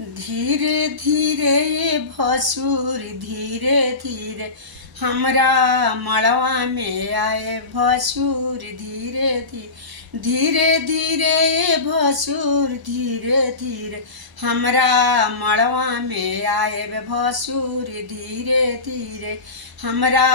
धीरे धीरे ये भसुर धीरे धीरे हमरा मड़वा में आए भसुर धीरे धीरे धीरे धीरे ये भसुर धीरे धीरे हमरा मड़वा में आए भसुर धीरे धीरे हमरा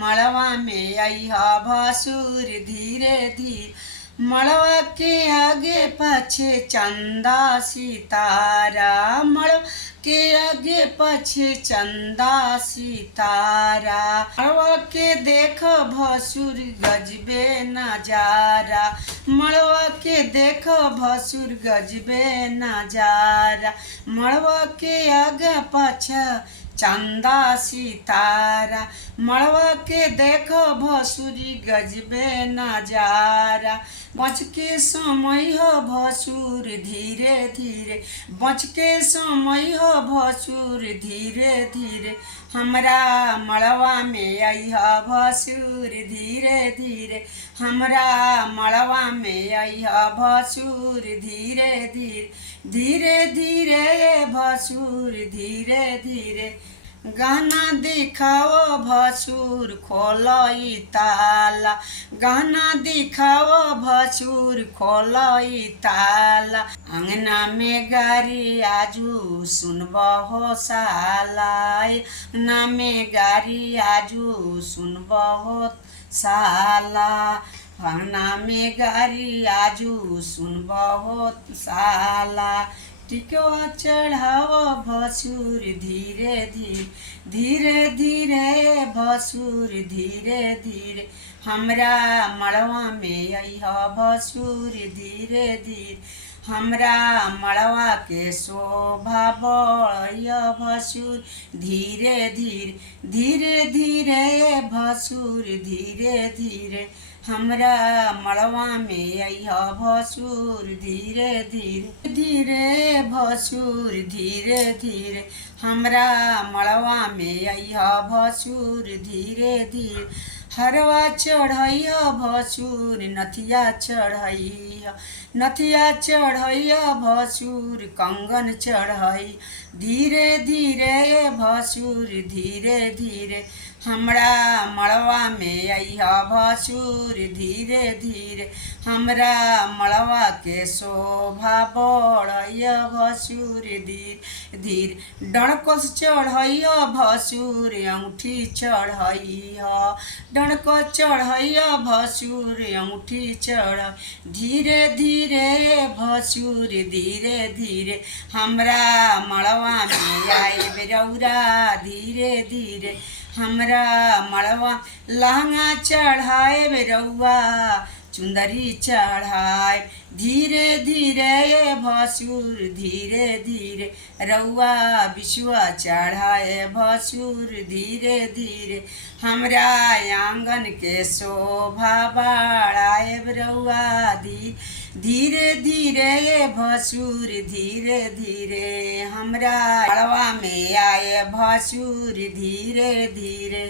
मड़वा में आइहा भसुर धीरे धीरे मड़वा के आगे पाछे चंदा सितारा मड़वा के आगे पाछे चंदा सितारा मड़वा के देख भसुर गजबे नजारा मड़वा के देख भसुर गजबे नजारा मड़वा के आगे पाछे चंदा सितारा मड़वा के देखो भसुरी गजबे नजारा बच के समय हो भसुर धीरे धीरे बच के समय हो भसुर धीरे धीरे हमरा मड़वा में आइहा भसुर धीरे धीरे हमरा मड़वा में आइहा भसुर धीरे धीरे धीरे धीरे भसुर धीरे धीरे गाना दिखाओ भसुर खोलई ताला गाना दिखाओ भसुर खोलई ताला अंगना में गारी आजू सुनबहो साला अंगना में गारी आजू सुनबहो साला अंगना में गारी आजू सुनबहो साला टिकवा चढ़ाओ भसुर धीरे धीरे धीरे धीरे भसुर धीरे धीरे हमरा मड़वा में आइहा भसुर धीरे धीरे हमरा मड़वा के शोभा बढ़िया भसुर धीरे धीरे धीरे धीरे भसुर धीरे धीरे हमरा मड़वा में आइहा भसुर धीरे धीरे धीरे भसुर धीरे धीरे हमरा मड़वा में आइहा भसुर धीरे धीरे हरवा चढ़ैया भसुर नथिया चढ़ैया भसुर कंगन चढ़ई धीरे धीरे भसुर धीरे धीरे हमरा मड़वा में आइहा भसुर धीरे धीरे हमरा मड़वा के शोभा बढ़ैया भसुर धीरे धीरे डणकस चढ़ैया भसुर अंगूठी चढ़ैया डणकस चढ़ैया भसुर अंगूठी चढ़ धीरे धीरे भसुर धीरे धीरे हमरा मड़वा में आए बेरौरा धीरे धीरे हमरा मड़वा लहंगा चढ़ाए बेरौआ चुंदरी चढ़ाए धीरे धीरे भसुर धीरे धीरे रउआ बिछुआ चढ़ाए भसुर धीरे धीरे हमरा आंगन के शोभा बढ़ाए रउआ धीरे धीरे भसुर धीरे धीरे हमरा मड़वा में आए भसुर धीरे धीरे।